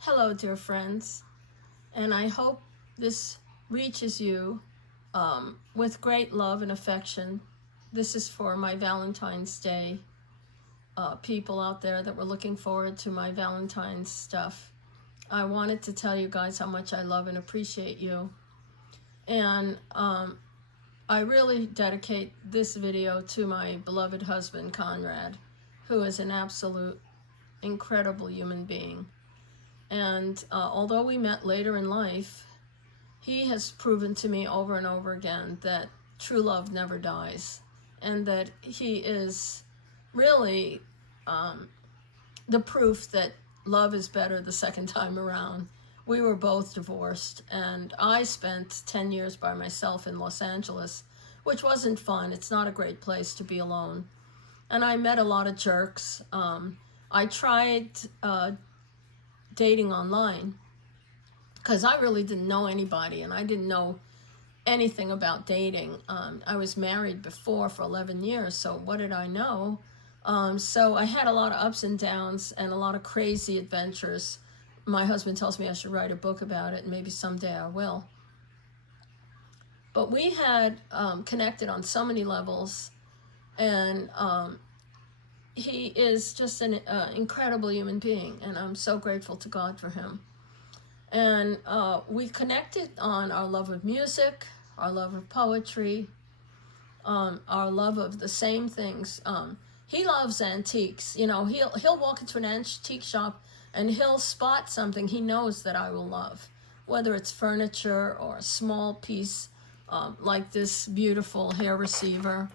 Hello, dear friends, and I hope this reaches you with great love and affection. This is for my Valentine's Day people out there that were looking forward to my Valentine's stuff. I wanted to tell you guys how much I love and appreciate you. And I really dedicate this video to my beloved husband, Conrad, who is an absolute incredible human being. And although we met later in life, he has proven to me over and over again that true love never dies, and that he is really the proof that love is better the second time around. We were both divorced, and I spent 10 years by myself in Los Angeles, which wasn't fun. It's not a great place to be alone. And I met a lot of jerks. I tried dating online because I really didn't know anybody, and I didn't know anything about dating. I was married before for 11 years, so what did I know? So I had a lot of ups and downs and a lot of crazy adventures. My husband tells me I should write a book about it, and maybe someday I will. But we had connected on so many levels, and he is just an incredible human being, and I'm so grateful to God for him. And we connected on our love of music, our love of poetry, our love of the same things. He loves antiques. You know, he'll walk into an antique shop and he'll spot something he knows that I will love, whether it's furniture or a small piece like this beautiful hair receiver.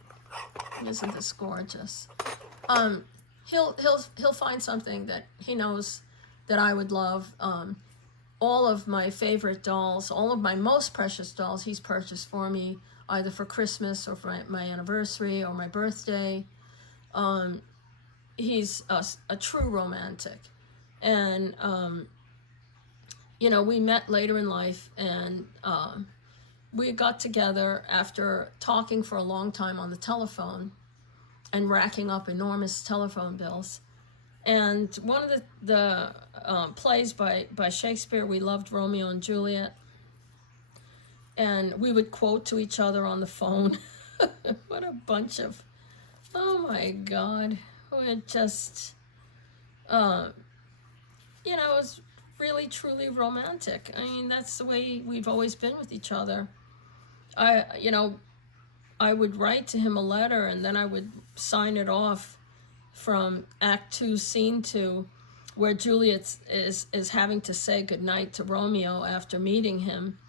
Isn't this gorgeous? He'll find something that he knows that I would love. All of my favorite dolls, all of my most precious dolls, he's purchased for me, either for Christmas or for my anniversary or my birthday. He's a true romantic. And, you know, we met later in life, and we got together after talking for a long time on the telephone and racking up enormous telephone bills. And one of the plays by Shakespeare, we loved Romeo and Juliet, and we would quote to each other on the phone. What a bunch of, oh my God, we're just, you know, it was really truly romantic. I mean, that's the way we've always been with each other. You know, I would write to him a letter, and then I would sign it off from Act 2, Scene 2, where Juliet is having to say goodnight to Romeo after meeting him.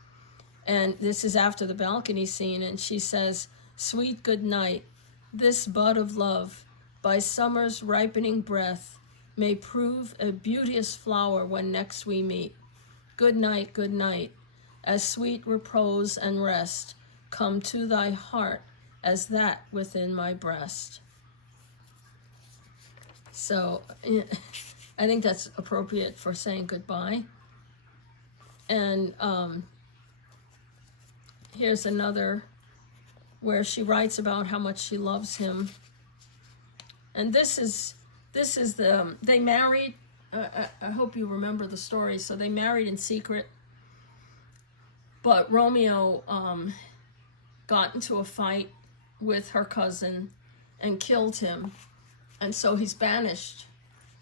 And this is after the balcony scene, and she says, "Sweet good night, this bud of love, by summer's ripening breath, may prove a beauteous flower when next we meet. Good night, as sweet repose and rest come to thy heart as that within my breast." So I think that's appropriate for saying goodbye. And here's another where she writes about how much she loves him. And this is they married. I hope you remember the story. So they married in secret, but Romeo got into a fight with her cousin and killed him. And so he's banished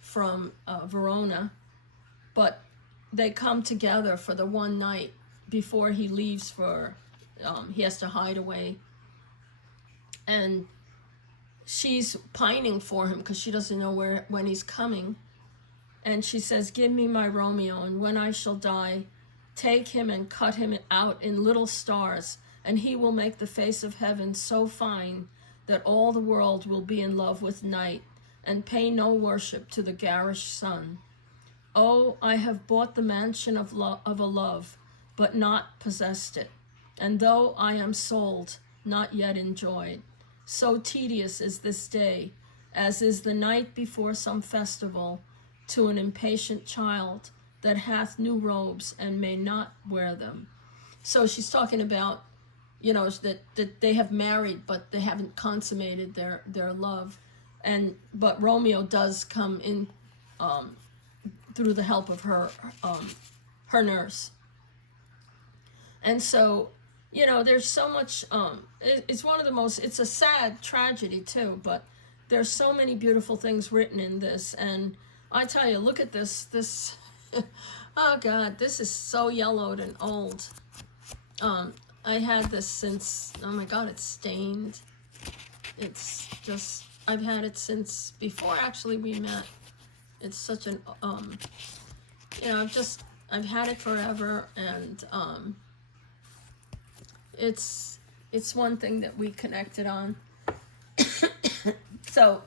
from Verona, but they come together for the one night before he leaves for, he has to hide away. And she's pining for him because she doesn't know when he's coming. And she says, "Give me my Romeo, and when I shall die, take him and cut him out in little stars, and he will make the face of heaven so fine that all the world will be in love with night and pay no worship to the garish sun. Oh, I have bought the mansion of a love, but not possessed it, and though I am sold, not yet enjoyed. So tedious is this day, as is the night before some festival, to an impatient child that hath new robes and may not wear them." So she's talking about, you know, that they have married, but they haven't consummated their love. But Romeo does come in through the help of her nurse. And so, you know, there's so much, it's one of the most, it's a sad tragedy too, but there's so many beautiful things written in this. And I tell you, look at this, oh God, this is so yellowed and old. I had this since, oh my God, it's stained. It's just, I've had it since before actually we met. It's such an, you know, I've had it forever, and it's one thing that we connected on. So,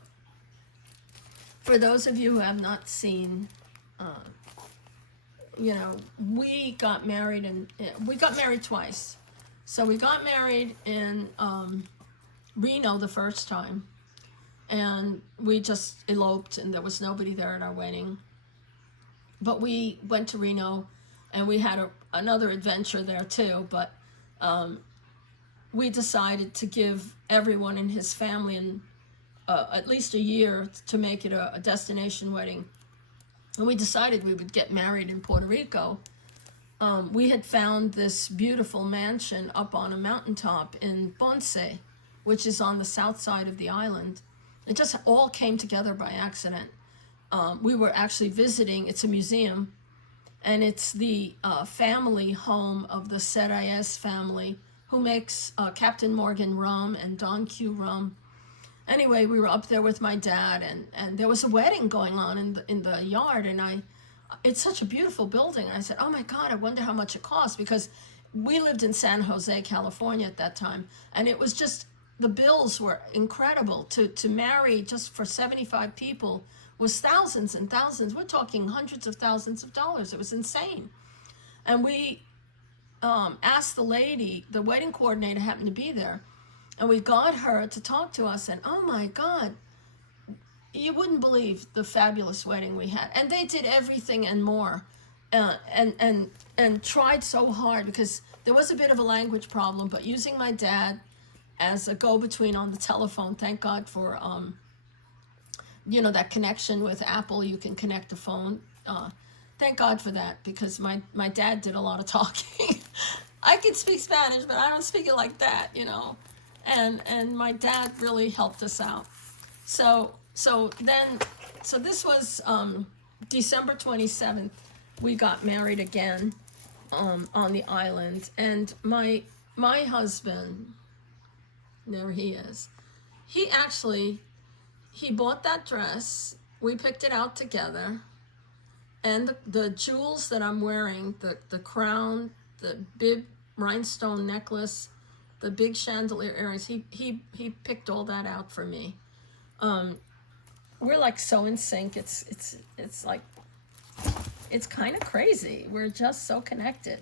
for those of you who have not seen, you know, we got married twice. So we got married in Reno the first time, and we just eloped, and there was nobody there at our wedding. But we went to Reno, and we had another adventure there too. But we decided to give everyone in his family at least a year to make it a destination wedding. And we decided we would get married in Puerto Rico. We had found this beautiful mansion up on a mountaintop in Ponce, which is on the south side of the island. It just all came together by accident. We were actually visiting, it's a museum, and it's the family home of the Serrayes family, who makes Captain Morgan rum and Don Q rum. Anyway, we were up there with my dad, and there was a wedding going on in the yard, and it's such a beautiful building. I said, oh my God, I wonder how much it costs, because we lived in San Jose, California at that time, and it was just, the bills were incredible. To marry just for 75 people was thousands and thousands. We're talking hundreds of thousands of dollars. It was insane. And we asked the lady, the wedding coordinator happened to be there, and we got her to talk to us, and oh my God, you wouldn't believe the fabulous wedding we had. And they did everything and more, and tried so hard, because there was a bit of a language problem, but using my dad as a go-between on the telephone, thank God for, you know, that connection with Apple, you can connect the phone. Thank God for that, because my dad did a lot of talking. I can speak Spanish, but I don't speak it like that, you know. And my dad really helped us out. So this was December 27th. We got married again on the island, and my husband, there he is. He bought that dress. We picked it out together, and the jewels that I'm wearing, the crown, the big rhinestone necklace, the big chandelier earrings, he picked all that out for me. We're like so in sync. It's like, it's kind of crazy. We're just so connected,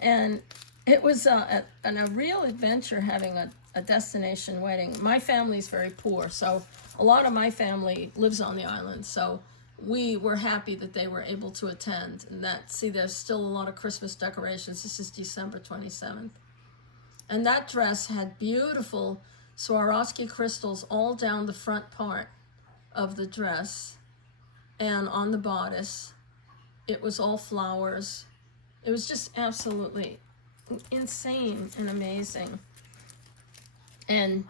and it was a real adventure having a destination wedding. My family's very poor, so a lot of my family lives on the island, so we were happy that they were able to attend. And there's still a lot of Christmas decorations. This is December 27th. And that dress had beautiful Swarovski crystals all down the front part of the dress and on the bodice. It was all flowers. It was just absolutely insane and amazing. And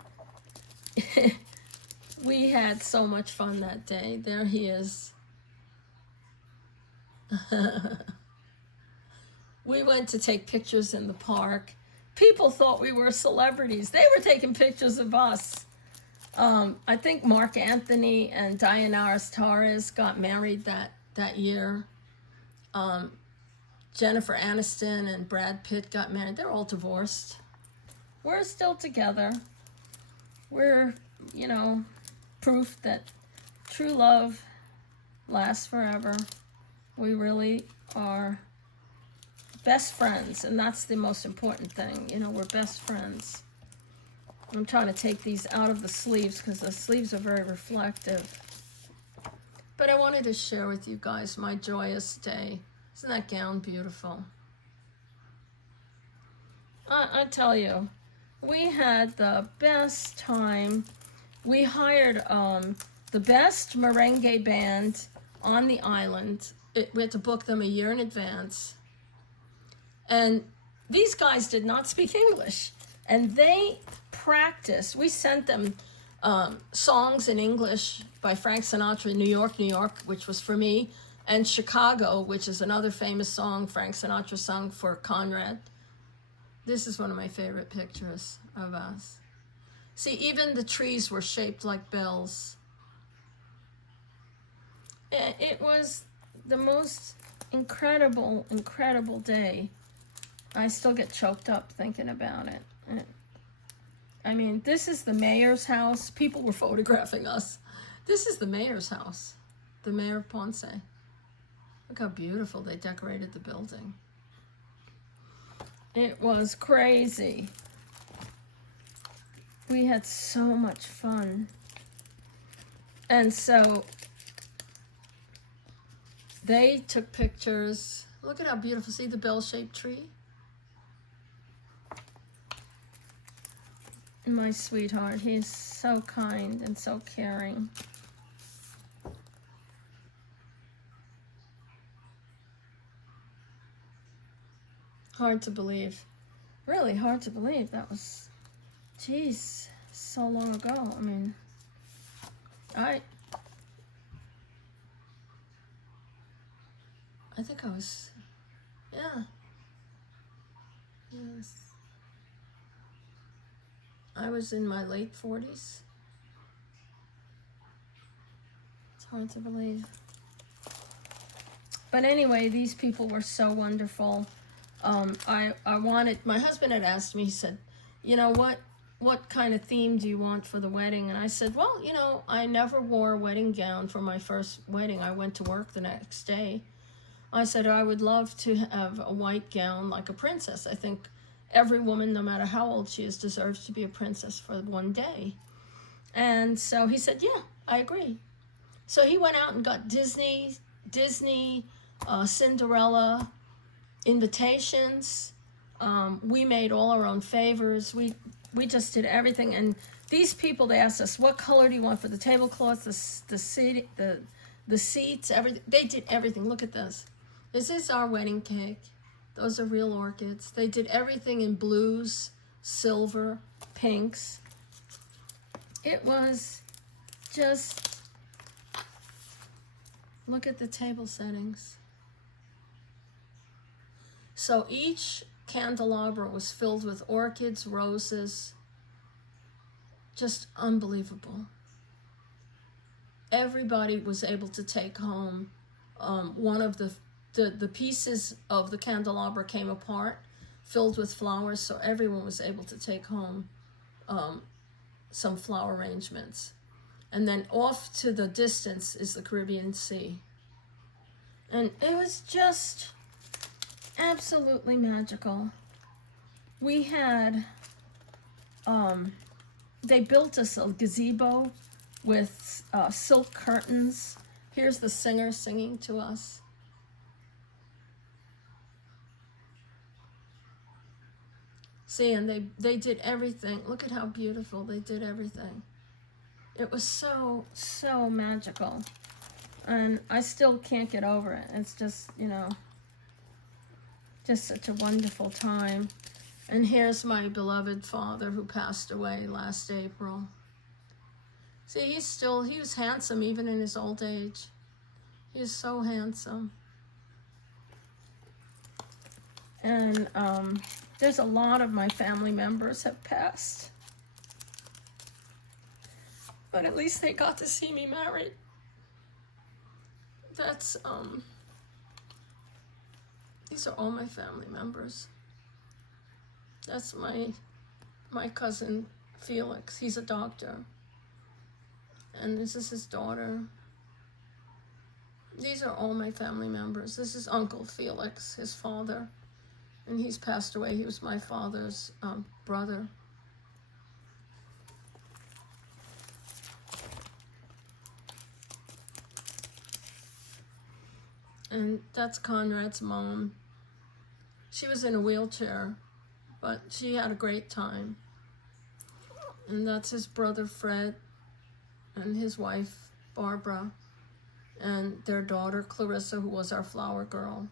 we had so much fun that day. There he is. We went to take pictures in the park. People thought we were celebrities. They were taking pictures of us. I think Mark Anthony and Daenerys Torres got married that year. Jennifer Aniston and Brad Pitt got married. They're all divorced. We're still together. We're, you know, proof that true love lasts forever. We really are best friends, and that's the most important thing. You know, we're best friends. I'm trying to take these out of the sleeves because the sleeves are very reflective. But I wanted to share with you guys my joyous day. Isn't that gown beautiful? I tell you, we had the best time. We hired the best merengue band on the island. we had to book them a year in advance. And these guys did not speak English. And they practiced. We sent them songs in English by Frank Sinatra, New York, New York, which was for me, and Chicago, which is another famous song Frank Sinatra sung for Conrad. This is one of my favorite pictures of us. See, even the trees were shaped like bells. It was the most incredible, incredible day. I still get choked up thinking about it. I mean, this is the mayor's house. People were photographing us. This is the mayor's house, the mayor of Ponce. Look how beautiful they decorated the building. It was crazy. We had so much fun. And so they took pictures. Look at how beautiful. See the bell-shaped tree? My sweetheart, he's so kind and so caring. Hard to believe. Really hard to believe. That was, geez, so long ago. I mean, I think I was, yeah. Yes. I was in my late 40s. It's hard to believe. But anyway, these people were so wonderful. I wanted, my husband had asked me, he said, you know, what kind of theme do you want for the wedding? And I said, well, you know, I never wore a wedding gown for my first wedding. I went to work the next day. I said, I would love to have a white gown like a princess. I think every woman, no matter how old she is, deserves to be a princess for one day. And so he said, yeah, I agree. So he went out and got Disney, Cinderella invitations. We made all our own favors. We just did everything. And these people, they asked us, what color do you want for the tablecloths, the seats, everything. They did everything. Look at this. This is our wedding cake. Those are real orchids. They did everything in blues, silver, pinks. It was just, look at the table settings. So each candelabra was filled with orchids, roses, just unbelievable. Everybody was able to take home one of the pieces of the candelabra came apart, filled with flowers, so everyone was able to take home some flower arrangements. And then off to the distance is the Caribbean Sea. And it was just absolutely magical. We had, they built us a gazebo with silk curtains. Here's the singer singing to us. See, and they did everything. Look at how beautiful they did everything. It was so, so magical. And I still can't get over it. It's just, you know, just such a wonderful time. And here's my beloved father who passed away last April. See, he was handsome even in his old age. He was so handsome. And there's a lot of my family members have passed. But at least they got to see me married. That's, these are all my family members. That's my cousin Felix. He's a doctor. And this is his daughter. These are all my family members. This is Uncle Felix, his father. And he's passed away. He was my father's brother. And that's Conrad's mom. She was in a wheelchair, but she had a great time. And that's his brother Fred and his wife Barbara and their daughter Clarissa, who was our flower girl,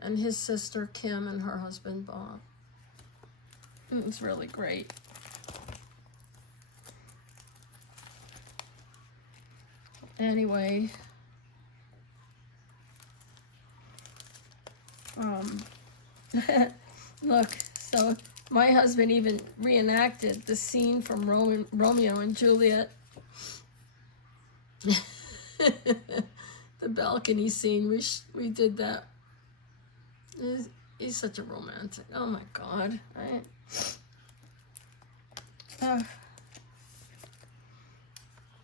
and his sister Kim and her husband Bob. It was really great. Anyway, look, so my husband even reenacted the scene from Romeo and Juliet. The balcony scene, we did that. He's such a romantic. Oh my God.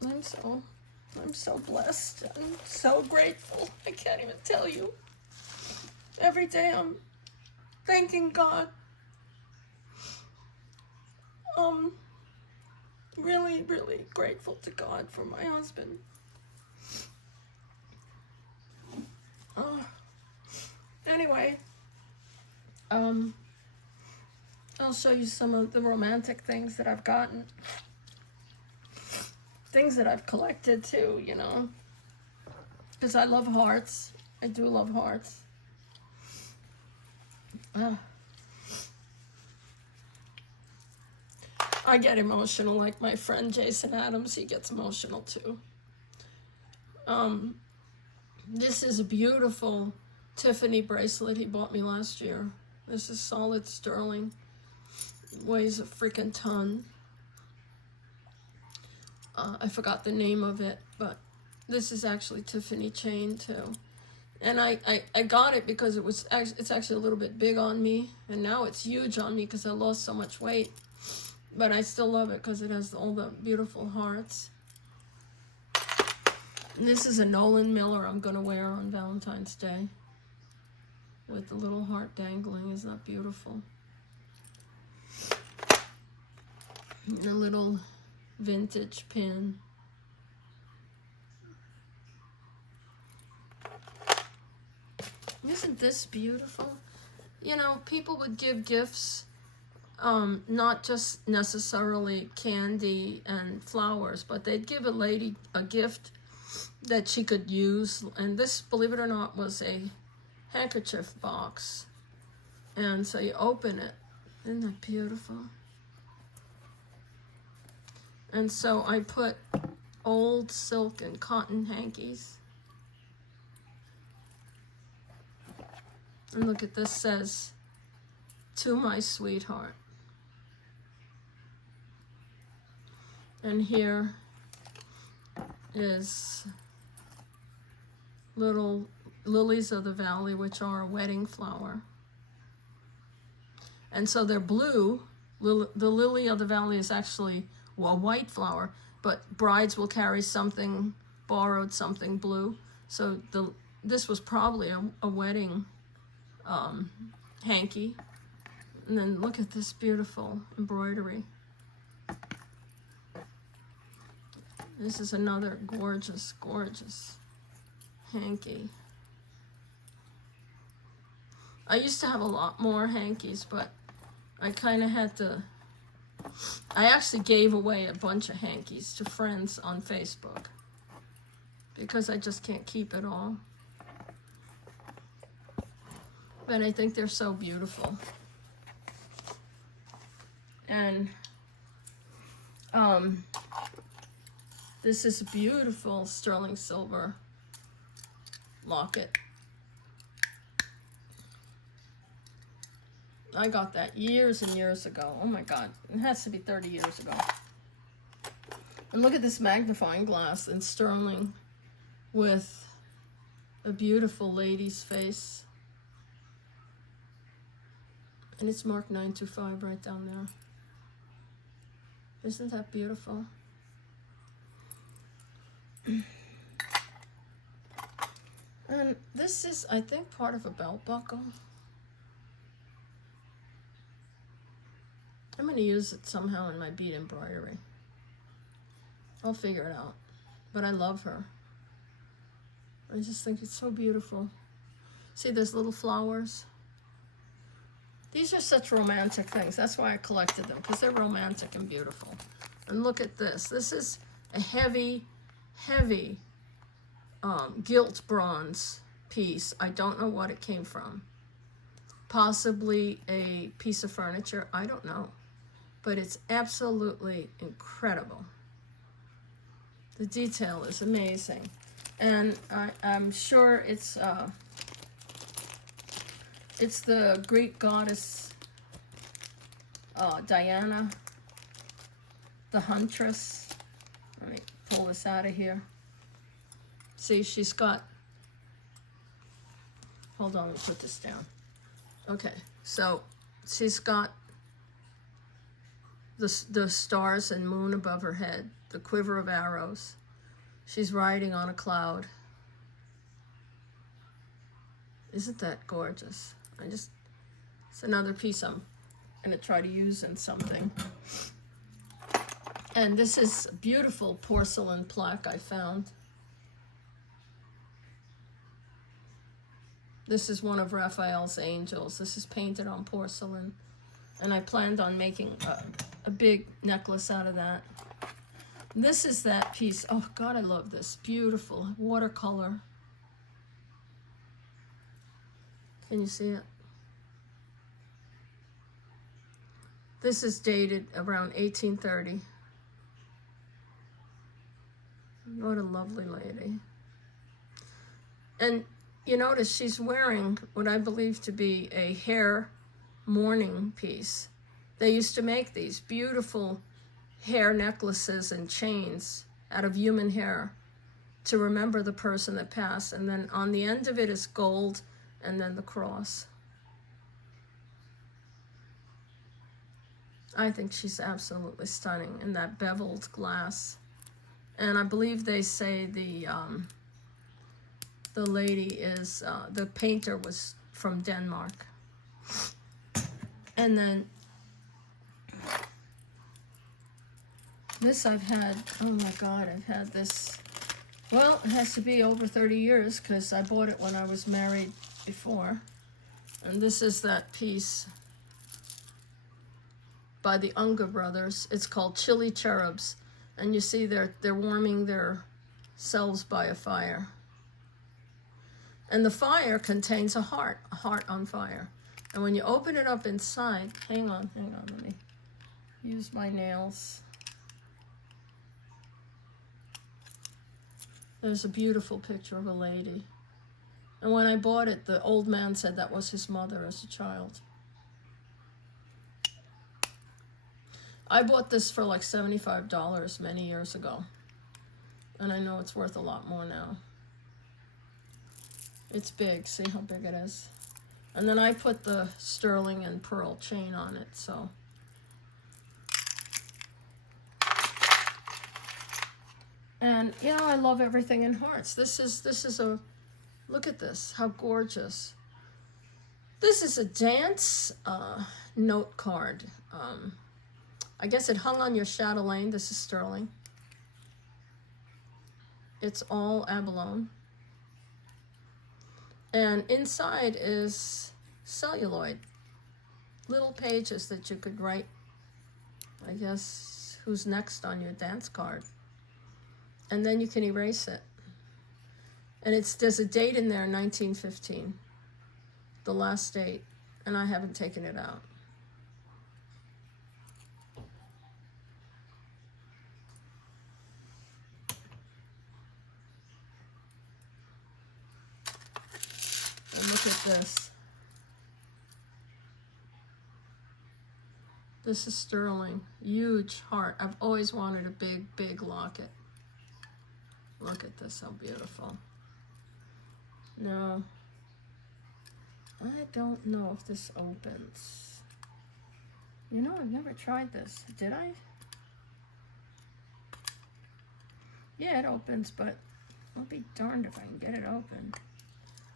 I'm so blessed. I'm so grateful. I can't even tell you. Every day I'm thanking God. Really, really grateful to God for my husband. Anyway, I'll show you some of the romantic things that I've gotten. Things that I've collected too, you know. Because I love hearts. I do love hearts. I get emotional like my friend Jason Adams. He gets emotional too. This is a beautiful Tiffany bracelet he bought me last year. This is solid sterling. Weighs a freaking ton. I forgot the name of it, but this is actually Tiffany chain too. And I got it because it's actually a little bit big on me, and now it's huge on me because I lost so much weight. But I still love it because it has all the beautiful hearts. And this is a Nolan Miller I'm going to wear on Valentine's Day. With the little heart dangling. Isn't that beautiful? And a little vintage pin. Isn't this beautiful? You know, people would give gifts, not just necessarily candy and flowers, but they'd give a lady a gift that she could use. And this, believe it or not, was a handkerchief box. And so you open it. Isn't that beautiful? And so I put old silk and cotton hankies. And look at this, says, "To my sweetheart." And here is little lilies of the valley, which are a wedding flower. And so they're blue. The lily of the valley is actually a white flower, but brides will carry something, borrowed something blue. So this was probably a wedding hanky. And then look at this beautiful embroidery. This is another gorgeous, gorgeous hanky. I used to have a lot more hankies, but I kind of had to... I actually gave away a bunch of hankies to friends on Facebook because I just can't keep it all. But I think they're so beautiful. And this is a beautiful sterling silver locket. I got that years and years ago. Oh my God, it has to be 30 years ago. And look at this magnifying glass in sterling with a beautiful lady's face. And it's marked 925 right down there. Isn't that beautiful? And this is, I think, part of a belt buckle. I'm going to use it somehow in my bead embroidery. I'll figure it out. But I love her. I just think it's so beautiful. See those little flowers? These are such romantic things. That's why I collected them, because they're romantic and beautiful. And look at this. This is a heavy, heavy gilt bronze piece. I don't know what it came from. Possibly a piece of furniture. I don't know. But it's absolutely incredible. The detail is amazing. And I'm sure it's the Greek goddess Diana, the huntress. Let me pull this out of here. See, she's got, hold on, let me put this down. Okay, so she's got the stars and moon above her head, the quiver of arrows. She's riding on a cloud. Isn't that gorgeous? It's another piece I'm going to try to use in something. And this is a beautiful porcelain plaque I found. This is one of Raphael's angels. This is painted on porcelain. And I planned on making a big necklace out of that. This is that piece. Oh, God, I love this. Beautiful watercolor. Can you see it? This is dated around 1830. What a lovely lady. And you notice she's wearing what I believe to be a hair mourning piece. They used to make these beautiful hair necklaces and chains out of human hair to remember the person that passed. And then on the end of it is gold and then the cross. I think she's absolutely stunning in that beveled glass. And I believe they say the lady is, the painter was from Denmark. And then this I've had, oh my God, I've had this, well, it has to be over 30 years because I bought it when I was married before. And this is that piece by the Unger brothers. It's called Chili Cherubs. And you see they're warming their selves by a fire. And the fire contains a heart on fire. And when you open it up inside, hang on, let me use my nails. There's a beautiful picture of a lady. And when I bought it, the old man said that was his mother as a child. I bought this for like $75 many years ago. And I know it's worth a lot more now. It's big. See how big it is? And then I put the sterling and pearl chain on it, so. And, you know, I love everything in hearts. This is a, look at this, how gorgeous. This is a dance note card. I guess it hung on your chatelaine. This is sterling. It's all abalone. And inside is celluloid. Little pages that you could write, I guess, who's next on your dance card. And then you can erase it. And there's a date in there, 1915. The last date. And I haven't taken it out. And look at this. This is sterling. Huge heart. I've always wanted a big, big locket. Look at this, how beautiful. No. I don't know if this opens. You know, I've never tried this. Did I? Yeah, it opens, but I'll be darned if I can get it open.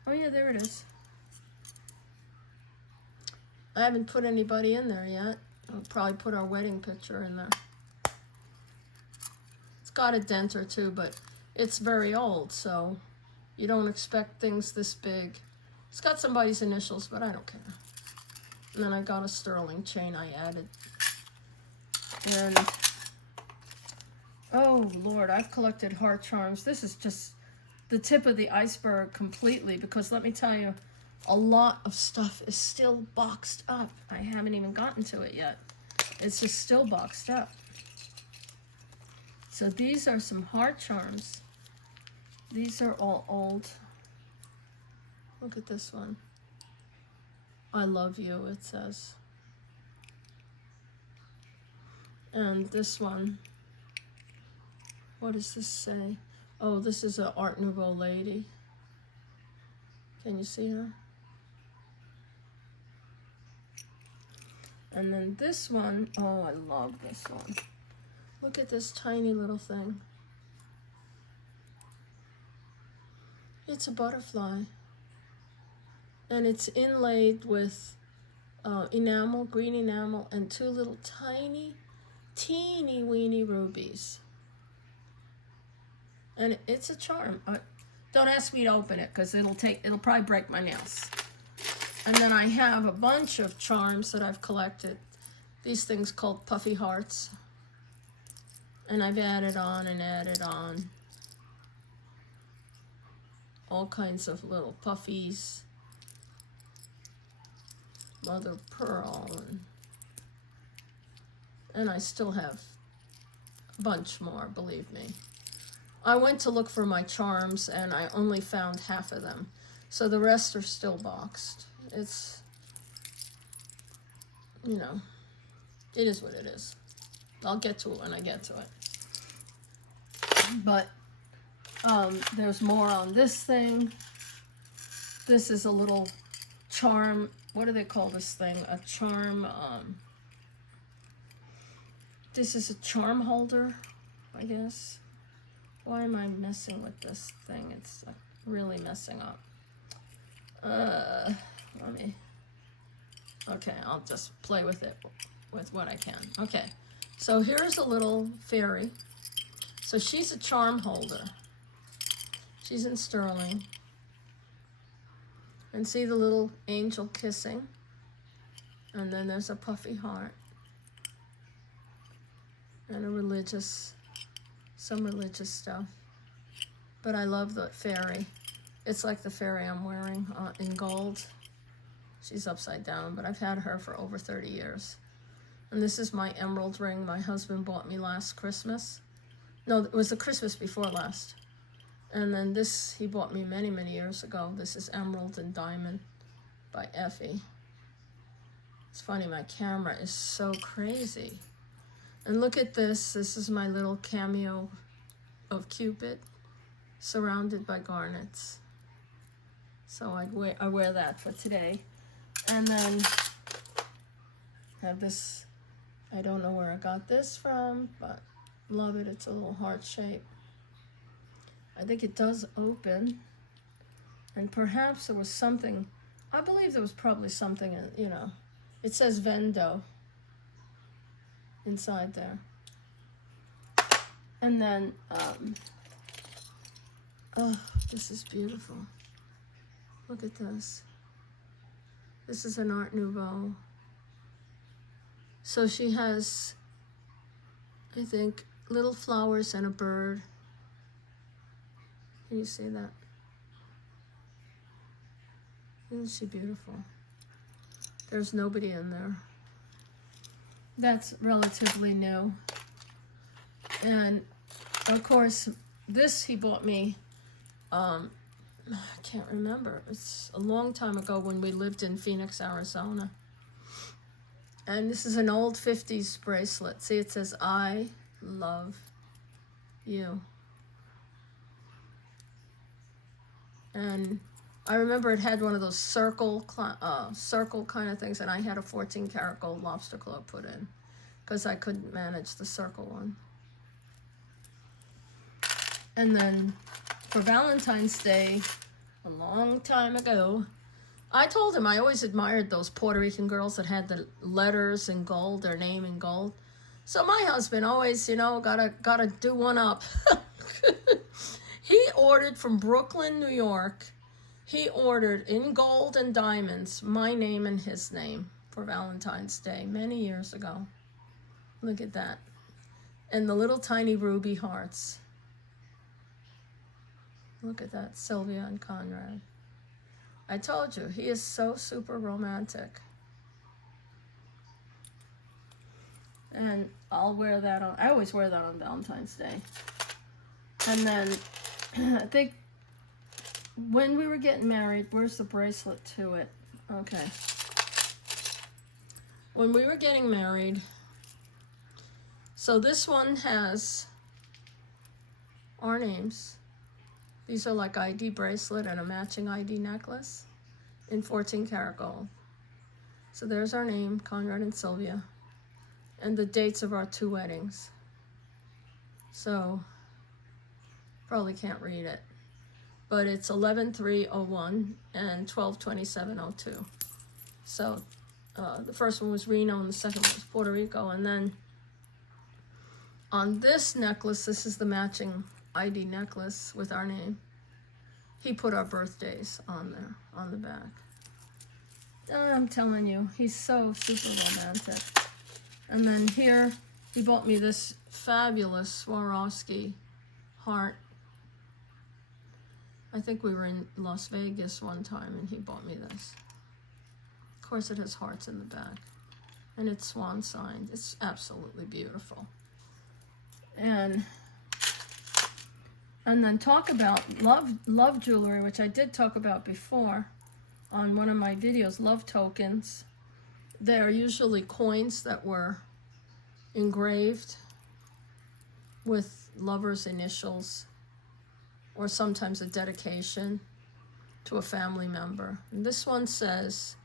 Oh yeah, there it is. I haven't put anybody in there yet. I'll probably put our wedding picture in there. It's got a dent or two, but it's very old, so you don't expect things this big. It's got somebody's initials, but I don't care. And then I got a sterling chain I added. And, oh Lord, I've collected heart charms. This is just the tip of the iceberg completely, because let me tell you, a lot of stuff is still boxed up. I haven't even gotten to it yet. It's just still boxed up. So these are some heart charms. These are all old. Look at this one. I love you, it says. And this one, what does this say? Oh, this is an Art Nouveau lady. Can you see her? And then this one, oh, I love this one. Look at this tiny little thing. It's a butterfly. And it's inlaid with enamel, green enamel, and two little tiny, teeny weeny rubies. And it's a charm. Don't ask me to open it, because it'll probably break my nails. And then I have a bunch of charms that I've collected. These things called puffy hearts. And I've added on and added on all kinds of little puffies. Mother of pearl. And I still have a bunch more, believe me. I went to look for my charms and I only found half of them. So the rest are still boxed. It's, you know, it is what it is. I'll get to it when I get to it. But there's more on this thing. This is a little charm. What do they call this thing? A charm. This is a charm holder, I guess. Why am I messing with this thing? It's really messing up. Okay, I'll just play with it with what I can. Okay, so here's a little fairy. So she's a charm holder. She's in sterling. And see the little angel kissing? And then there's a puffy heart. And some religious stuff. But I love the fairy. It's like the fairy I'm wearing in gold. She's upside down, but I've had her for over 30 years. And this is my emerald ring my husband bought me last Christmas. No, it was the Christmas before last. And then this he bought me many, many years ago. This is Emerald and Diamond by Effie. It's funny, my camera is so crazy. And look at this. This is my little cameo of Cupid surrounded by garnets. So I wear that for today. And then have this, I don't know where I got this from, but love it. It's a little heart shape. I think it does open. And perhaps there was something, I believe there was probably something, you know, it says Vendo inside there. And then, oh, this is beautiful. Look at this. This is an Art Nouveau. So she has, I think, little flowers and a bird. Can you see that? Isn't she beautiful? There's nobody in there. That's relatively new. And of course, this he bought me, I can't remember. It's a long time ago when we lived in Phoenix, Arizona. And this is an old 50s bracelet. See, it says, I love you. And I remember it had one of those circle kind of things, and I had a 14-karat gold lobster claw put in because I couldn't manage the circle one. And then for Valentine's Day, a long time ago, I told him I always admired those Puerto Rican girls that had the letters in gold, their name in gold. So my husband always, you know, gotta do one up. He ordered from Brooklyn, New York. He ordered in gold and diamonds my name and his name for Valentine's Day many years ago. Look at that. And the little tiny ruby hearts. Look at that, Sylvia and Conrad. I told you, he is so super romantic. And I'll wear that on, I always wear that on Valentine's Day. And then, I think, when we were getting married, where's the bracelet to it? Okay. When we were getting married, so this one has our names. These are like ID bracelet and a matching ID necklace in 14 karat gold. So there's our name, Conrad and Sylvia, and the dates of our 2 weddings. So probably can't read it, but it's 11/3/01 and 12/27/02. So the first one was Reno and the second one was Puerto Rico. And then on this necklace, this is the matching ID necklace with our name. He put our birthdays on there, on the back. I'm telling you, he's so super romantic. And then here, he bought me this fabulous Swarovski heart. I think we were in Las Vegas one time and he bought me this. Of course, it has hearts in the back. And it's swan signed. It's absolutely beautiful. And then talk about love jewelry, which I did talk about before on one of my videos, love tokens. They're usually coins that were engraved with lovers' initials, or sometimes a dedication to a family member. And this one says,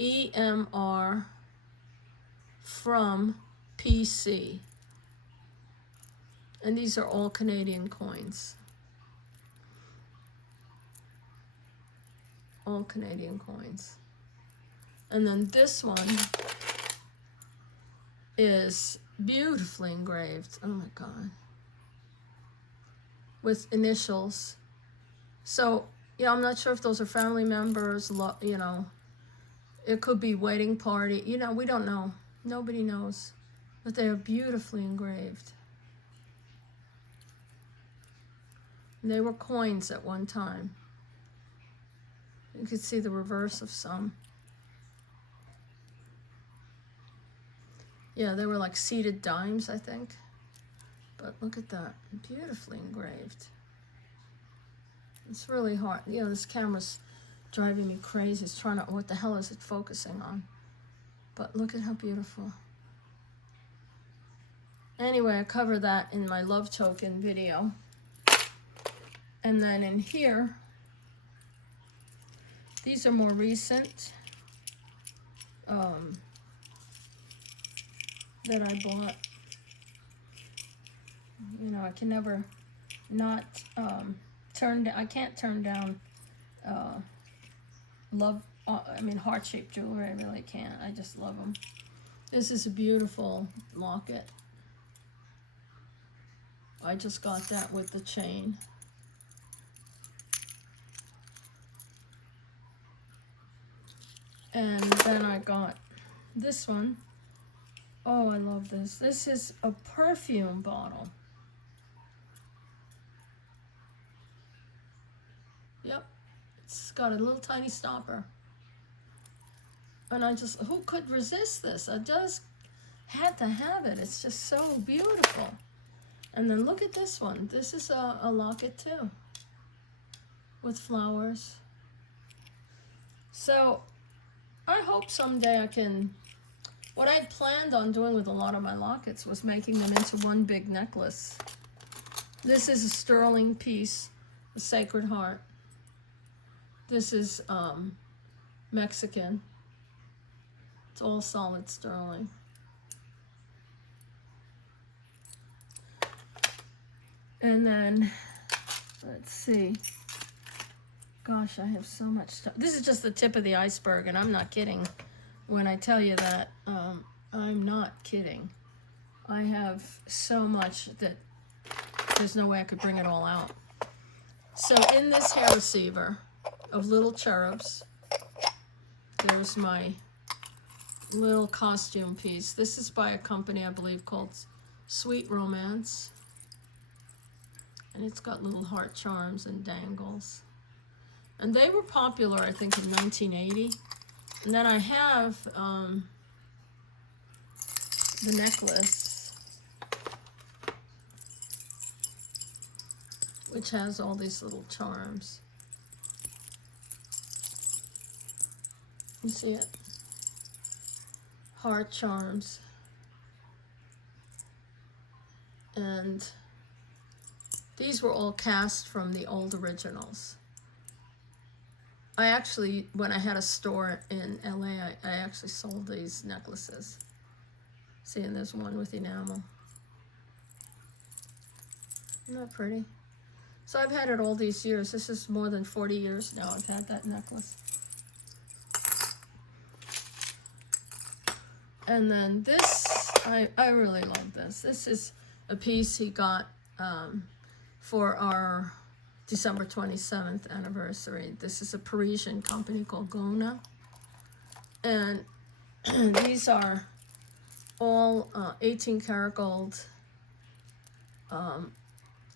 EMR from PC. And these are all Canadian coins. All Canadian coins. And then this one is beautifully engraved. Oh my God. With initials. So, yeah, I'm not sure if those are family members, you know. It could be wedding party. You know, we don't know. Nobody knows. But they are beautifully engraved. They were coins at one time. You could see the reverse of some. Yeah, they were like seated dimes, I think. But look at that, beautifully engraved. It's really hard. You know, this camera's driving me crazy. It's trying to, what the hell is it focusing on? But look at how beautiful. Anyway, I cover that in my love token video. And then in here, these are more recent that I bought. You know, I can never not I can't turn down heart-shaped jewelry. I really can't. I just love them. This is a beautiful locket. I just got that with the chain. And then I got this one. Oh, I love this. This is a perfume bottle. Yep. It's got a little tiny stopper. And I just, who could resist this? I just had to have it. It's just so beautiful. And then look at this one. This is a locket too. With flowers. So, I hope someday I can, what I planned on doing with a lot of my lockets was making them into one big necklace. This is a sterling piece, a Sacred Heart. This is Mexican. It's all solid sterling. And then, let's see. Gosh, I have so much stuff. This is just the tip of the iceberg, and I'm not kidding when I tell you that. I'm not kidding. I have so much that there's no way I could bring it all out. So in this hair receiver of little cherubs, there's my little costume piece. This is by a company, I believe, called Sweet Romance. And it's got little heart charms and dangles. And they were popular, I think, in 1980. And then I have the necklace, which has all these little charms. You see it? Heart charms. And these were all cast from the old originals. I actually, when I had a store in LA, I actually sold these necklaces. See, and there's one with enamel. Isn't that pretty? So I've had it all these years. This is more than 40 years now I've had that necklace. And then this, I really love this. This is a piece he got for our December 27th anniversary. This is a Parisian company called Gona. And these are all 18 karat gold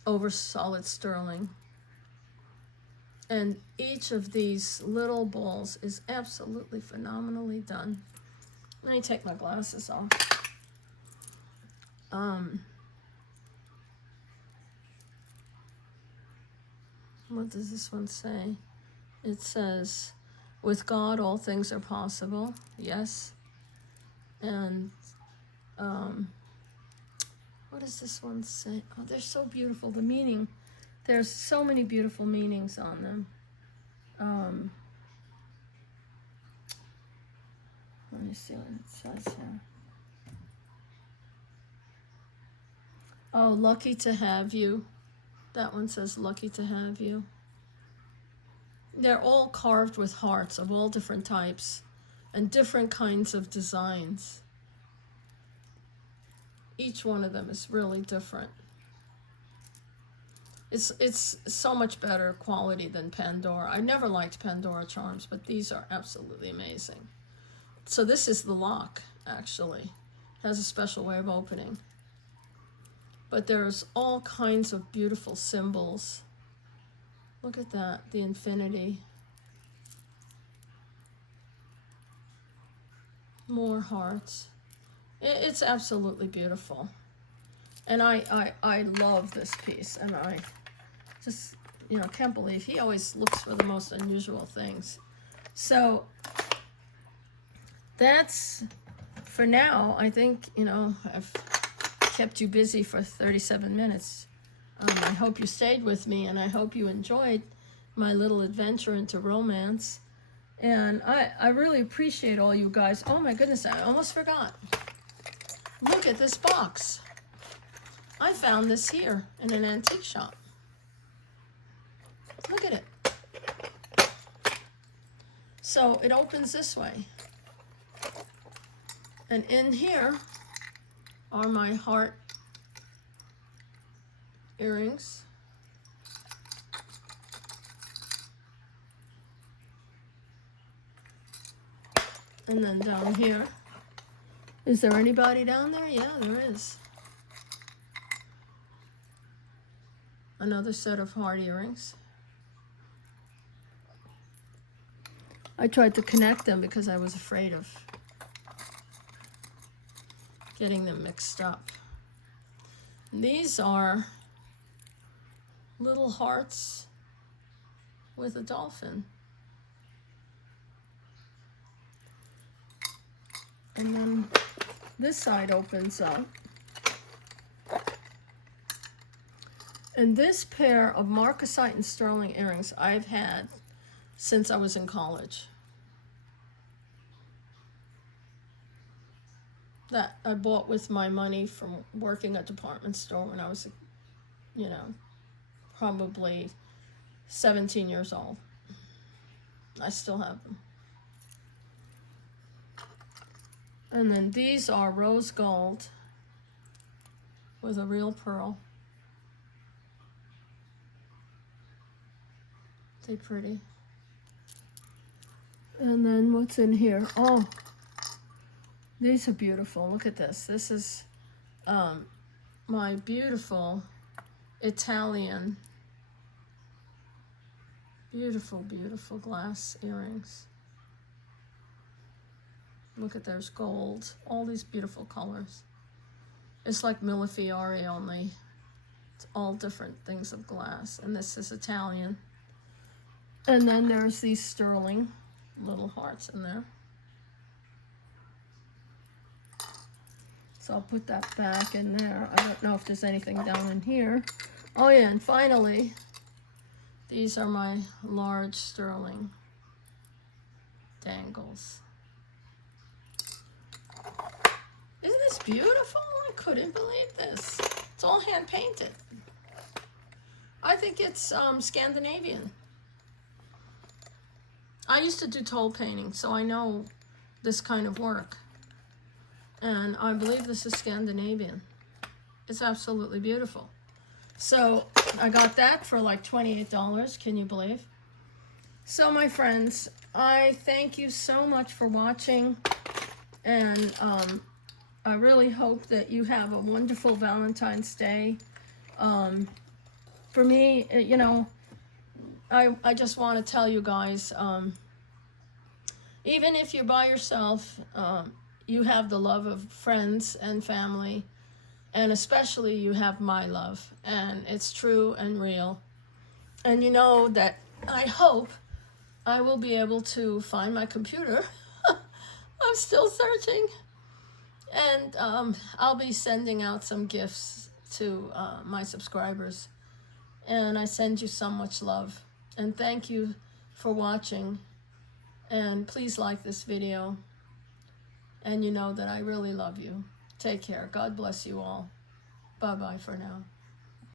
over solid sterling. And each of these little balls is absolutely phenomenally done. Let me take my glasses off. What does this one say? It says, with God, all things are possible. Yes. And what does this one say? Oh, they're so beautiful. The meaning, there's so many beautiful meanings on them. Let me see what it says here. Oh, lucky to have you. That one says, lucky to have you. They're all carved with hearts of all different types and different kinds of designs. Each one of them is really different. It's so much better quality than Pandora. I never liked Pandora charms, but these are absolutely amazing. So this is the lock, actually. It has a special way of opening. But there's all kinds of beautiful symbols. Look at that, the infinity. More hearts. It's absolutely beautiful. And I love this piece. And I just, can't believe he always looks for the most unusual things. So that's, for now, I think, I've kept you busy for 37 minutes. I hope you stayed with me, and I hope you enjoyed my little adventure into romance. And I really appreciate all you guys. Oh my goodness, I almost forgot. Look at this box. I found this here in an antique shop. Look at it. So it opens this way. And in here are my heart earrings. And then down here, is there anybody down there? Yeah, there is. Another set of heart earrings. I tried to connect them because I was afraid of getting them mixed up. And these are little hearts with a dolphin. And then this side opens up. And this pair of marcasite and sterling earrings I've had since I was in college. That I bought with my money from working at a department store when I was, probably 17 years old. I still have them. And then these are rose gold with a real pearl. They're pretty. And then what's in here? Oh, these are beautiful. Look at this. This is my beautiful Italian. Beautiful, beautiful glass earrings. Look at those gold, all these beautiful colors. It's like Millefiori only. It's all different things of glass. And this is Italian. And then there's these sterling little hearts in there. So I'll put that back in there. I don't know if there's anything down in here. Oh yeah, and finally, these are my large sterling dangles. Isn't this beautiful? I couldn't believe this. It's all hand painted. I think it's Scandinavian. I used to do toll painting, so I know this kind of work. And I believe this is Scandinavian. It's absolutely beautiful. So I got that for like $28, can you believe? So my friends, I thank you so much for watching. And I really hope that you have a wonderful Valentine's Day. For me, you know, I just want to tell you guys, even if you're by yourself, you have the love of friends and family, and especially you have my love, and it's true and real. And you know that I hope I will be able to find my computer. I'm still searching. And I'll be sending out some gifts to my subscribers. And I send you so much love. And thank you for watching. And please like this video. And you know that I really love you. Take care. God bless you all. Bye-bye for now.